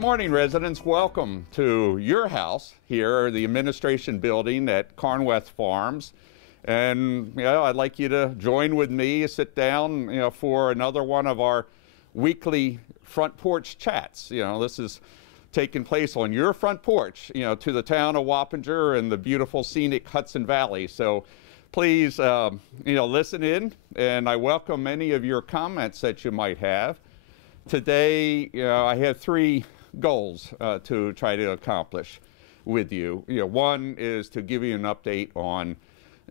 Good morning, residents. Welcome to your house here, the administration building at Carnwath Farms. And I'd like you to join with me, sit down, for another one of our weekly front porch chats. This is taking place on your front porch, to the town of Wappinger and the beautiful scenic Hudson Valley. So please, listen in, and I welcome any of your comments that you might have. Today, I have three goals to try to accomplish with you. One is to give you an update on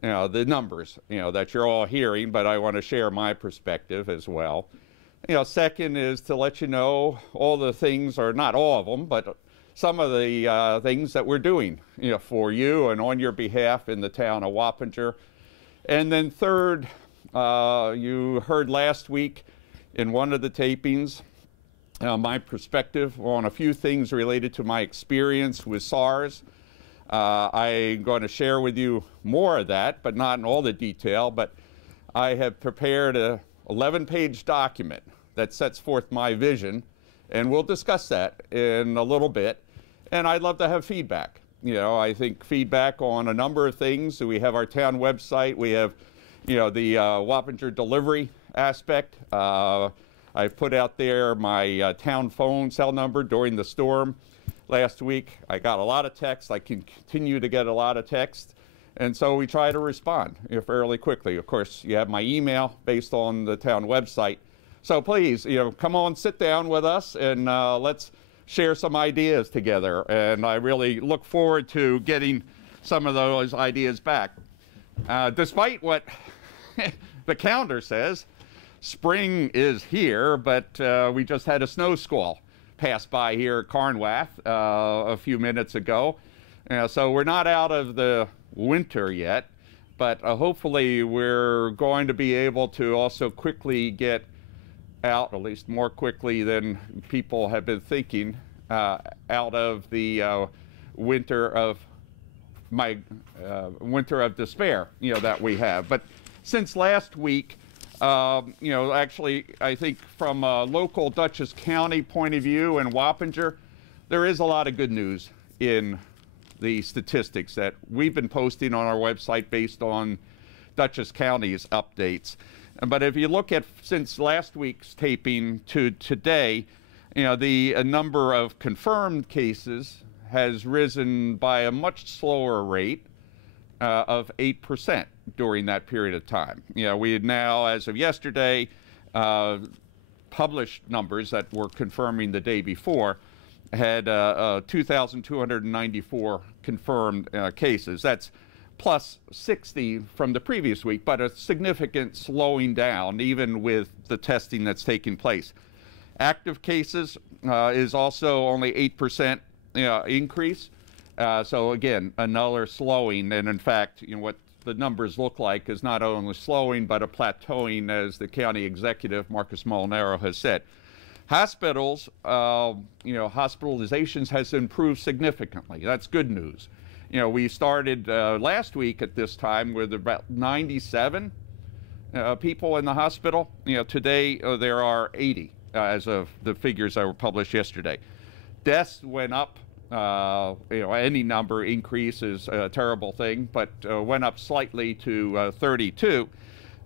the numbers that you're all hearing, but I want to share my perspective as well. Second is to let you know all the things, or not all of them, but some of the things that we're doing for you and on your behalf in the town of Wappinger. And then third, you heard last week in one of the tapings my perspective on a few things related to my experience with SARS. I'm going to share with you more of that, but not in all the detail. But I have prepared a 11-page document that sets forth my vision, and we'll discuss that in a little bit. And I'd love to have feedback. I think feedback on a number of things. We have our town website. We have, the Wappinger delivery aspect. I've put out there my town phone cell number during the storm last week. I got a lot of texts. I can continue to get a lot of texts. And so we try to respond fairly quickly. Of course, you have my email based on the town website. So please, come on, sit down with us, and let's share some ideas together. And I really look forward to getting some of those ideas back. Despite what the calendar says, spring is here, but we just had a snow squall pass by here at Carnwath a few minutes ago. So we're not out of the winter yet, but hopefully we're going to be able to also quickly get out, at least more quickly than people have been thinking, out of the winter of despair, that we have. But since last week, actually, I think from a local Dutchess County point of view and Wappinger, there is a lot of good news in the statistics that we've been posting on our website based on Dutchess County's updates. But if you look at since last week's taping to today, the number of confirmed cases has risen by a much slower rate of 8% during that period of time. We had now, as of yesterday, published numbers that were confirming the day before, had 2,294 confirmed cases. That's plus 60 from the previous week, but a significant slowing down, even with the testing that's taking place. Active cases is also only 8% increase. So again, another slowing, and in fact, what the numbers look like is not only slowing, but a plateauing, as the county executive, Marcus Molinaro, has said. Hospitals, hospitalizations has improved significantly. That's good news. We started last week at this time with about 97 people in the hospital. Today there are 80 as of the figures that were published yesterday. Deaths went up. Any number increase is a terrible thing, but went up slightly to 32.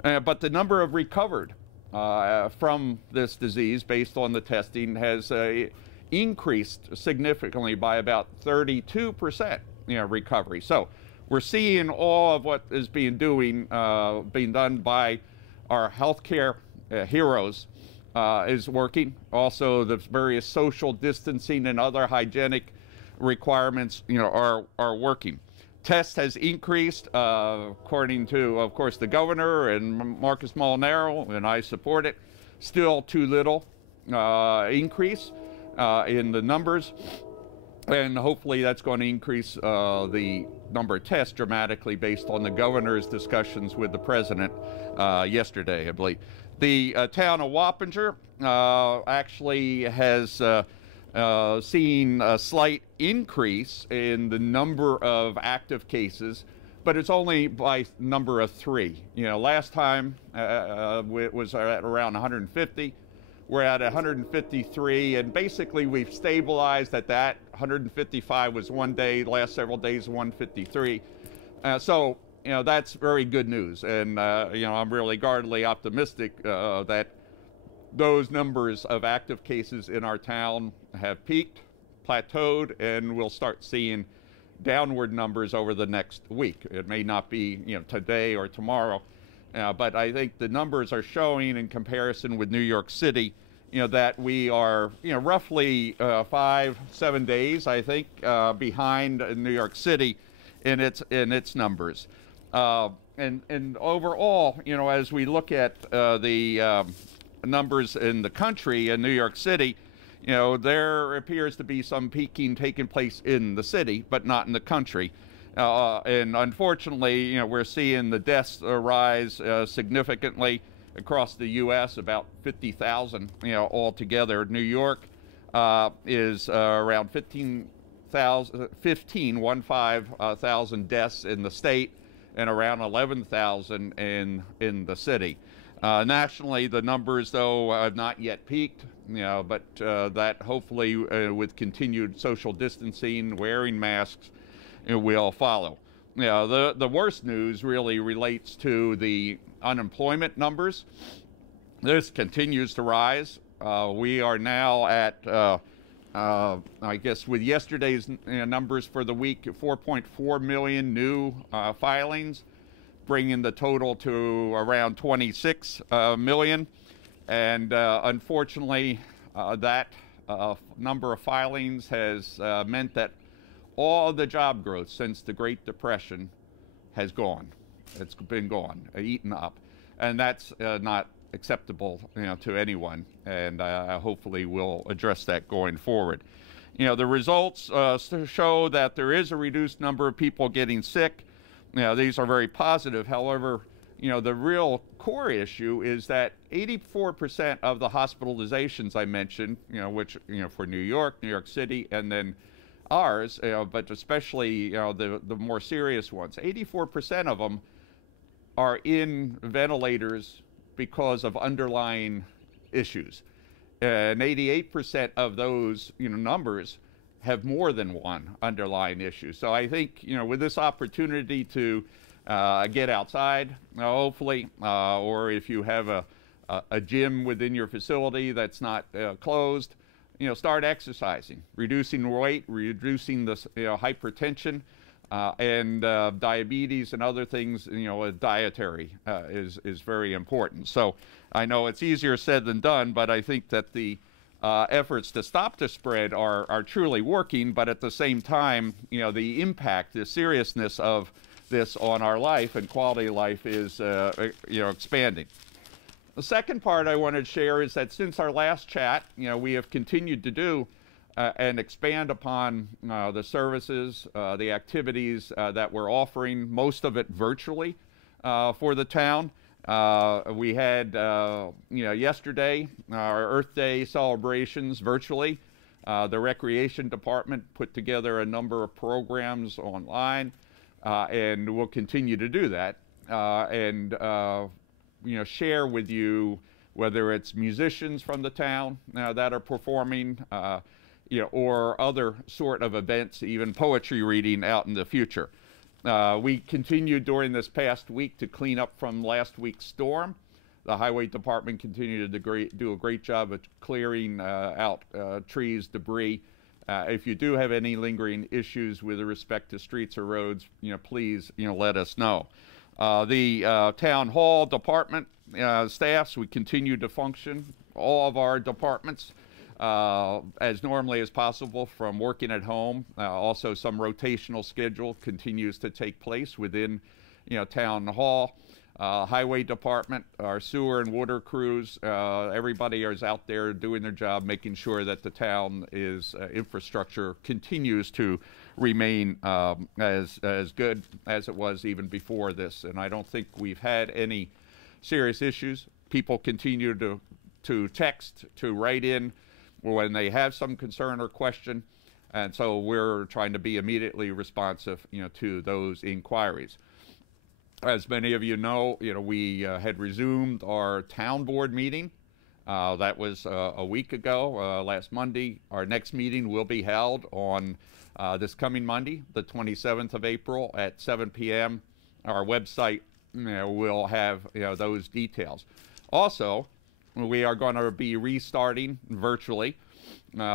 But the number of recovered from this disease based on the testing has increased significantly by about 32% recovery. So we're seeing all of what is being done by our healthcare heroes is working. Also, the various social distancing and other hygienic requirements, are working. Test has increased, according to, of course, the governor and Marcus Molinaro, and I support it. Still too little increase in the numbers, and hopefully that's going to increase the number of tests dramatically based on the governor's discussions with the president yesterday, I believe. The town of Wappinger actually has seen a slight increase in the number of active cases, but it's only by number of 3. Last time it was at around 150. we're at 153, and basically we've stabilized at that. 155 was one day, the last several days 153. So that's very good news, and I'm really guardedly optimistic that those numbers of active cases in our town have peaked, plateaued, and we'll start seeing downward numbers over the next week. It may not be today or tomorrow, but I think the numbers are showing, in comparison with New York City, that we are roughly 5-7 days, I think, behind New York City in its numbers. And overall, as we look at the numbers in the country and New York City, there appears to be some peaking taking place in the city, but not in the country. And unfortunately, we're seeing the deaths rise significantly across the U.S., about 50,000, altogether. New York is around 15,000 deaths in the state, and around 11,000 in the city. Nationally, the numbers, though, have not yet peaked, but that hopefully, with continued social distancing, wearing masks, will follow. The worst news really relates to the unemployment numbers. This continues to rise. We are now at, I guess, with yesterday's numbers for the week, 4.4 million new filings, bringing the total to around 26 million. And unfortunately, that number of filings has meant that all the job growth since the Great Depression has gone. It's been gone, eaten up. And that's not acceptable to anyone. And hopefully we'll address that going forward. The results show that there is a reduced number of people getting sick. These are very positive. However, the real core issue is that 84% of the hospitalizations I mentioned, which, for New York City, and then ours, but especially, the more serious ones, 84% of them are in ventilators because of underlying issues. And 88% of those, numbers have more than one underlying issue. So I think, with this opportunity to get outside, hopefully, or if you have a gym within your facility that's not closed, start exercising, reducing weight, reducing the hypertension, and diabetes and other things. Dietary is very important. So I know it's easier said than done, but I think that the efforts to stop the spread are truly working, but at the same time, the impact, the seriousness of this on our life and quality of life is, expanding. The second part I wanted to share is that since our last chat, we have continued to do and expand upon the services, the activities that we're offering, most of it virtually for the town. We had, yesterday, our Earth Day celebrations virtually. The Recreation Department put together a number of programs online, and we'll continue to do that. Share with you whether it's musicians from the town that are performing, or other sort of events, even poetry reading out in the future. We continued during this past week to clean up from last week's storm. The Highway Department continued to do a great job of clearing out trees, debris. If you do have any lingering issues with respect to streets or roads, please, let us know. The Town Hall Department staffs, we continue to function, all of our departments, as normally as possible from working at home. Also, some rotational schedule continues to take place within, Town Hall. Highway Department, our sewer and water crews, everybody is out there doing their job, making sure that the town infrastructure continues to remain as good as it was even before this. And I don't think we've had any serious issues. People continue to text, to write in when they have some concern or question. And so we're trying to be immediately responsive, to those inquiries. As many of you know, we had resumed our town board meeting That was a week ago, last Monday. Our next meeting will be held on this coming Monday, the 27th of April at 7 p.m. Our website will have those details. Also, we are going to be restarting virtually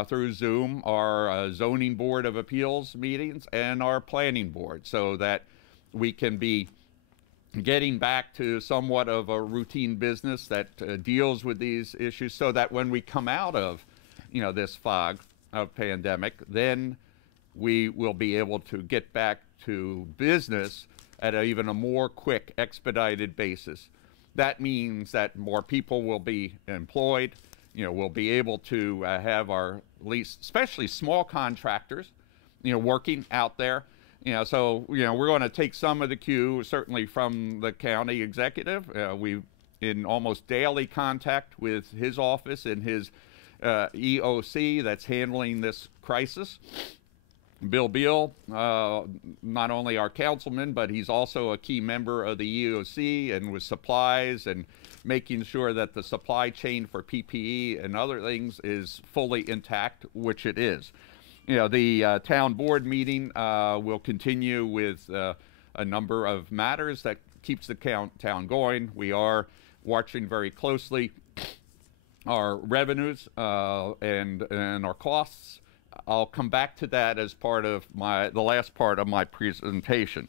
through Zoom our zoning board of appeals meetings and our planning board, so that we can be getting back to somewhat of a routine business that deals with these issues, so that when we come out of this fog of pandemic, then we will be able to get back to business at even a more quick, expedited basis. That means that more people will be employed. We'll be able to have our least, especially small contractors, working out there. So we're going to take some of the cue, certainly from the county executive. We've in almost daily contact with his office and his EOC that's handling this crisis. Bill Beal, not only our councilman, but he's also a key member of the EOC, and with supplies and making sure that the supply chain for PPE and other things is fully intact, which it is. The town board meeting will continue with a number of matters that keeps the town going. We are watching very closely our revenues and our costs. I'll come back to that as part of the last part of my presentation.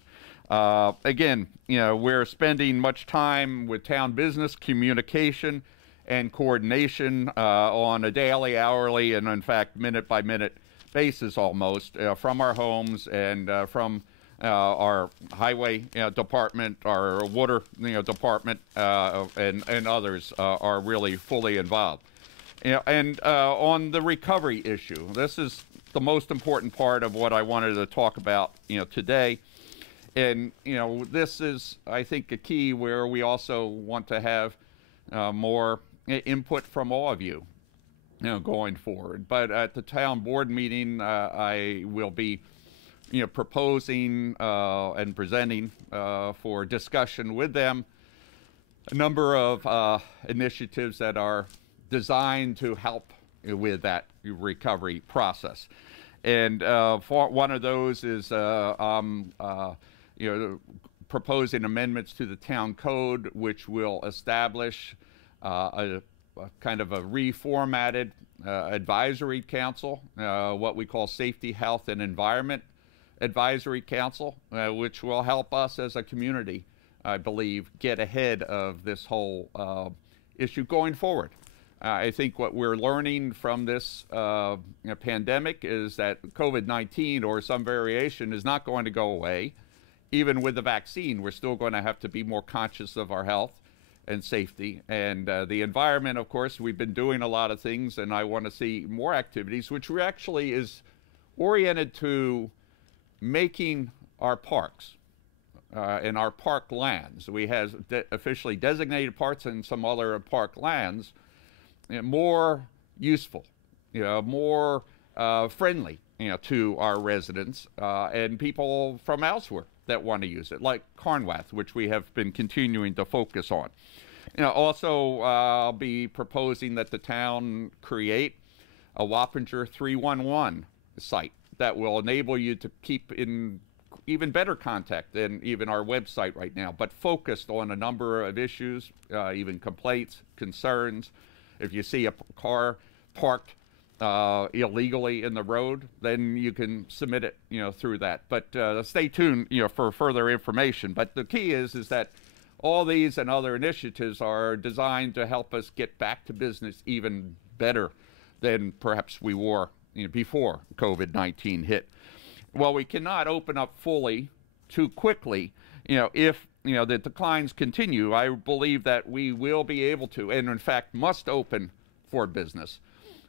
Again, we're spending much time with town business, communication, and coordination on a daily, hourly, and in fact, minute-by-minute basis almost, from our homes and from our highway department, our water department, and others are really fully involved. And on the recovery issue, this is the most important part of what I wanted to talk about today. And this is, I think, a key where we also want to have more input from all of you going forward. But at the town board meeting, I will be proposing and presenting for discussion with them a number of initiatives that are designed to help with that recovery process. And for one of those is proposing amendments to the town code, which will establish a kind of a reformatted advisory council, what we call Safety, Health, and Environment Advisory Council, which will help us as a community, I believe, get ahead of this whole issue going forward. I think what we're learning from this pandemic is that COVID-19 or some variation is not going to go away. Even with the vaccine, we're still going to have to be more conscious of our health and safety. And the environment, of course, we've been doing a lot of things, and I want to see more activities, which actually is oriented to making our parks and our park lands. We have officially designated parks and some other park lands more useful, more friendly, to our residents and people from elsewhere that want to use it, like Carnwath, which we have been continuing to focus on. Also, I'll be proposing that the town create a Wappinger 311 site that will enable you to keep in even better contact than even our website right now, but focused on a number of issues, even complaints, concerns. If you see a car parked illegally in the road, then you can submit it, through that. But stay tuned, for further information. But the key is that all these and other initiatives are designed to help us get back to business even better than perhaps we were before COVID-19 hit. Well, we cannot open up fully too quickly, if the declines continue. I believe that we will be able to, and in fact must open for business.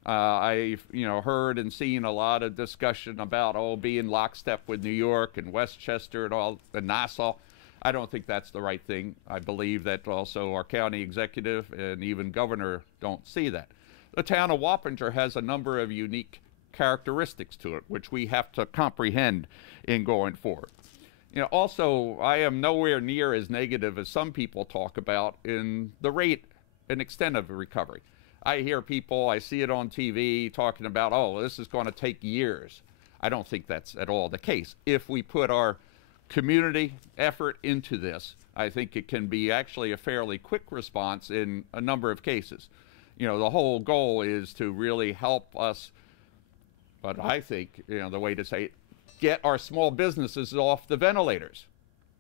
I've heard and seen a lot of discussion about being lockstep with New York and Westchester and Nassau. I don't think that's the right thing. I believe that also our county executive and even governor don't see that. The town of Wappinger has a number of unique characteristics to it, which we have to comprehend in going forward. Also, I am nowhere near as negative as some people talk about in the rate and extent of the recovery. I hear people, I see it on TV talking about, oh, this is going to take years. I don't think that's at all the case. If we put our community effort into this, I think it can be actually a fairly quick response in a number of cases. You know, the whole goal is to really help us, but I think, you know, the way to say it, get our small businesses off the ventilators.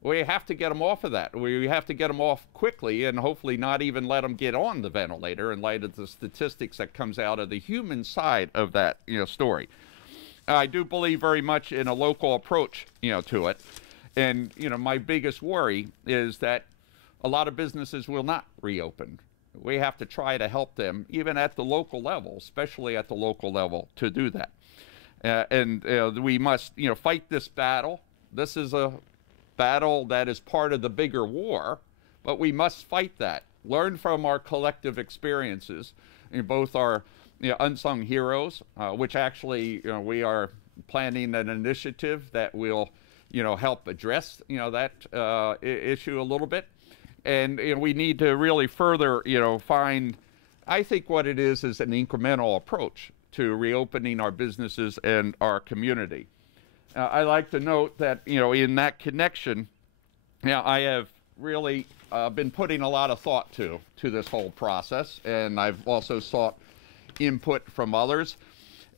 We have to get them off of that. We have to get them off quickly and hopefully not even let them get on the ventilator in light of the statistics that comes out of the human side of that, you know, story. I do believe very much in a local approach, you know, to it. And, you know, my biggest worry is that a lot of businesses will not reopen. We have to try to help them, even at the local level, especially at the local level, to do that. And we must, you know, fight this battle. This is a battle that is part of the bigger war, but we must fight that. Learn from our collective experiences, in both our, you know, unsung heroes, which actually, you know, we are planning an initiative that will, you know, help address, you know, that issue a little bit. And, you know, we need to really further, you know, find, I think what it is an incremental approach to reopening our businesses and our community. I like to note that, you know, in that connection, you know, I have really been putting a lot of thought to this whole process, and I've also sought input from others.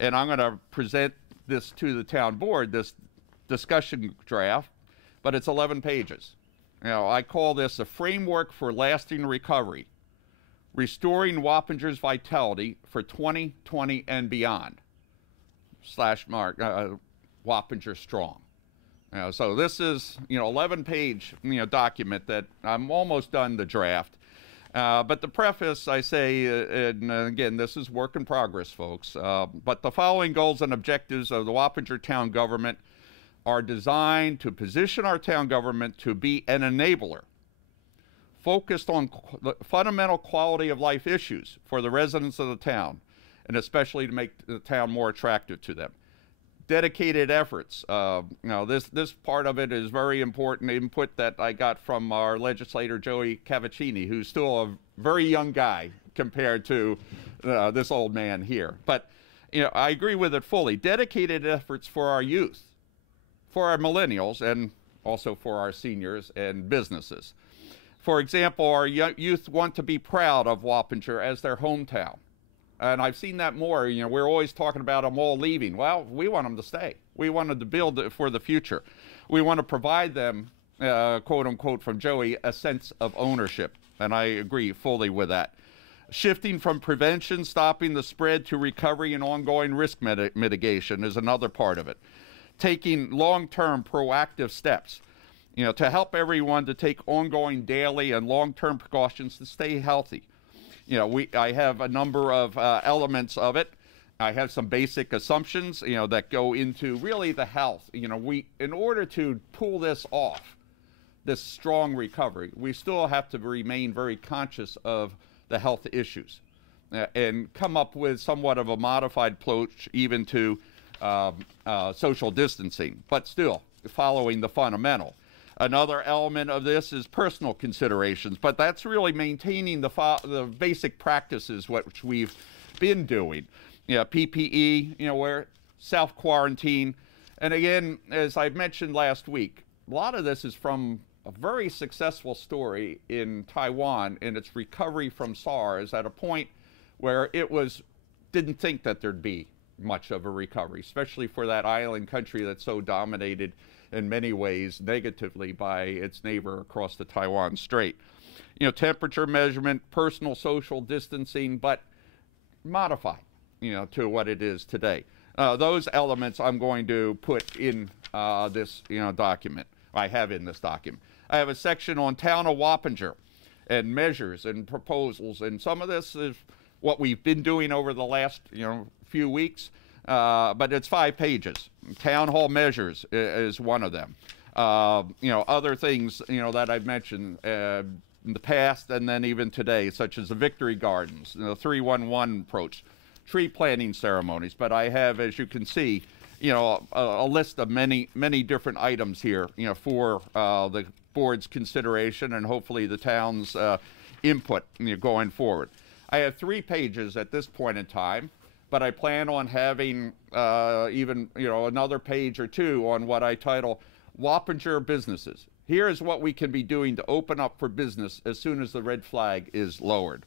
And I'm going to present this to the town board, this discussion draft, but it's 11 pages. You know, I call this a framework for lasting recovery, restoring Wappinger's vitality for 2020 and beyond, / Wappinger Strong. You know, so this is, you know, 11-page, you know, document that I'm almost done the draft. But the preface, I say, and again, this is work in progress, folks, but the following goals and objectives of the Wappinger town government are designed to position our town government to be an enabler, focused on fundamental quality of life issues for the residents of the town, and especially to make the town more attractive to them. Dedicated efforts. You know, this part of it is very important input that I got from our legislator, Joey Cavaccini, who's still a very young guy compared to this old man here. But, you know, I agree with it fully. Dedicated efforts for our youth, for our millennials, and also for our seniors and businesses. For example, our youth want to be proud of Wappinger as their hometown. And I've seen that more. You know, we're always talking about them all leaving. Well, we want them to stay. We want them to build it for the future. We want to provide them, quote unquote, from Joey, a sense of ownership. And I agree fully with that. Shifting from prevention, stopping the spread, to recovery and ongoing risk mitigation is another part of it. Taking long-term proactive steps, you know, to help everyone to take ongoing daily and long-term precautions to stay healthy. You know, I have a number of elements of it. I have some basic assumptions, you know, that go into really the health. You know, in order to pull this off, this strong recovery, we still have to remain very conscious of the health issues and come up with somewhat of a modified approach even to social distancing, but still following the fundamental. Another element of this is personal considerations, but that's really maintaining the basic practices which we've been doing. You know, PPE, you know, where self-quarantine. And again, as I mentioned last week, a lot of this is from a very successful story in Taiwan in its recovery from SARS at a point where it didn't think that there'd be much of a recovery, especially for that island country that's so dominated in many ways negatively by its neighbor across the Taiwan Strait. You know, temperature measurement, personal social distancing, but modified, you know, to what it is today. Those elements I'm going to put in this, you know, document. I have in this document. I have a section on town of Wappinger and measures and proposals, and some of this is what we've been doing over the last, you know, few weeks. But it's 5 pages. Town hall measures is one of them. You know, other things, you know, that I've mentioned in the past and then even today, such as the victory gardens, the 311 approach, tree planting ceremonies. But I have, as you can see, you know, a list of many different items here, you know, for the board's consideration and hopefully the town's input, you know, going forward. I have 3 pages at this point in time, but I plan on having even another page or 2 on what I title Wappinger Businesses. Here's what we can be doing to open up for business as soon as the red flag is lowered.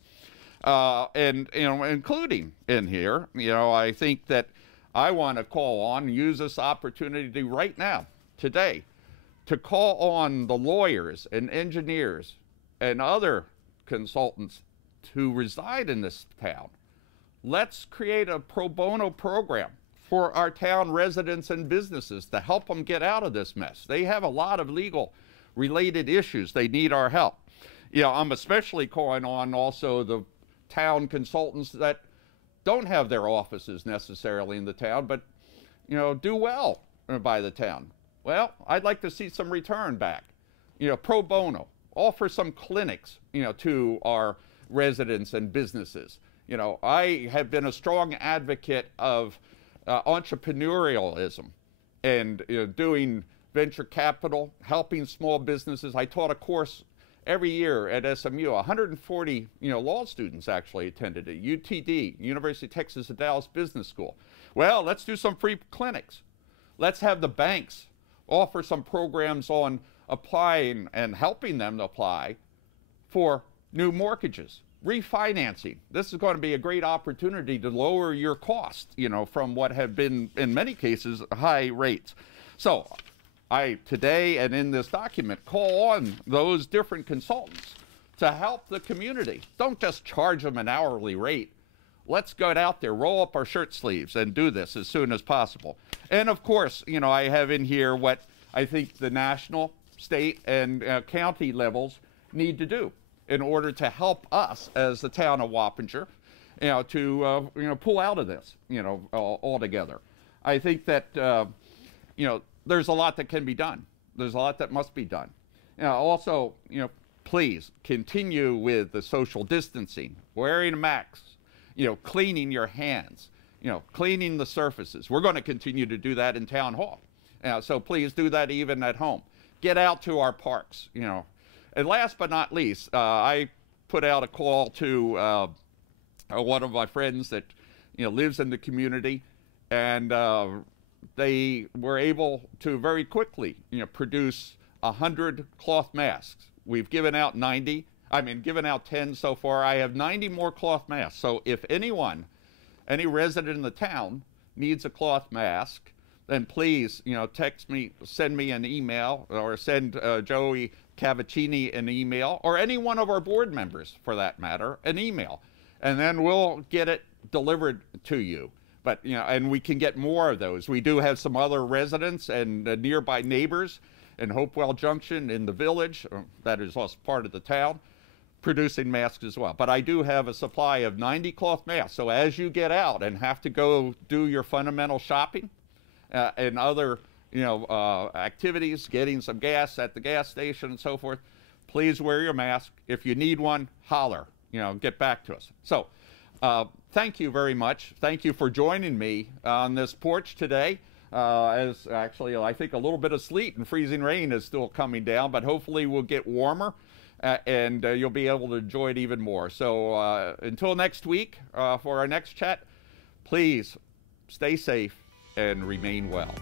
And including in here, I think that I want to call on, use this opportunity right now, today, to call on the lawyers and engineers and other consultants who reside in this town. Let's create a pro bono program for our town residents and businesses to help them get out of this mess. They have a lot of legal related issues. They need our help. I'm especially calling on also the town consultants that don't have their offices necessarily in the town, but do well by the town. Well, I'd like to see some return back. Pro bono, offer some clinics, to our residents and businesses. I have been a strong advocate of entrepreneurialism and doing venture capital, helping small businesses. I taught a course every year at SMU. 140 law students actually attended it. UTD, University of Texas at Dallas Business School. Well, let's do some free clinics. Let's have the banks offer some programs on applying and helping them to apply for new mortgages, refinancing. This is going to be a great opportunity to lower your cost, from what have been, in many cases, high rates. So I, today and in this document, call on those different consultants to help the community. Don't just charge them an hourly rate. Let's go out there, roll up our shirt sleeves, and do this as soon as possible. And of course, I have in here what I think the national, state, and county levels need to do in order to help us as the town of Wappinger, to pull out of this, altogether. I think that there's a lot that can be done. There's a lot that must be done. Also, please continue with the social distancing, wearing masks, cleaning your hands, cleaning the surfaces. We're going to continue to do that in town hall. So please do that even at home. Get out to our parks, And last but not least, I put out a call to one of my friends that lives in the community, and they were able to very quickly produce 100 cloth masks. We've given out 10 so far. I have 90 more cloth masks. So if any resident in the town needs a cloth mask, then please, text me, send me an email, or send Joey Cavaccini an email, or any one of our board members, for that matter, an email. And then we'll get it delivered to you. But, and we can get more of those. We do have some other residents and nearby neighbors in Hopewell Junction, in the village, that is also part of the town, producing masks as well. But I do have a supply of 90 cloth masks. So as you get out and have to go do your fundamental shopping, and other, activities, getting some gas at the gas station and so forth, please wear your mask. If you need one, holler, get back to us. So thank you very much. Thank you for joining me on this porch today. As actually, I think a little bit of sleet and freezing rain is still coming down, but hopefully we'll get warmer and you'll be able to enjoy it even more. So until next week, for our next chat, please stay safe and remain well.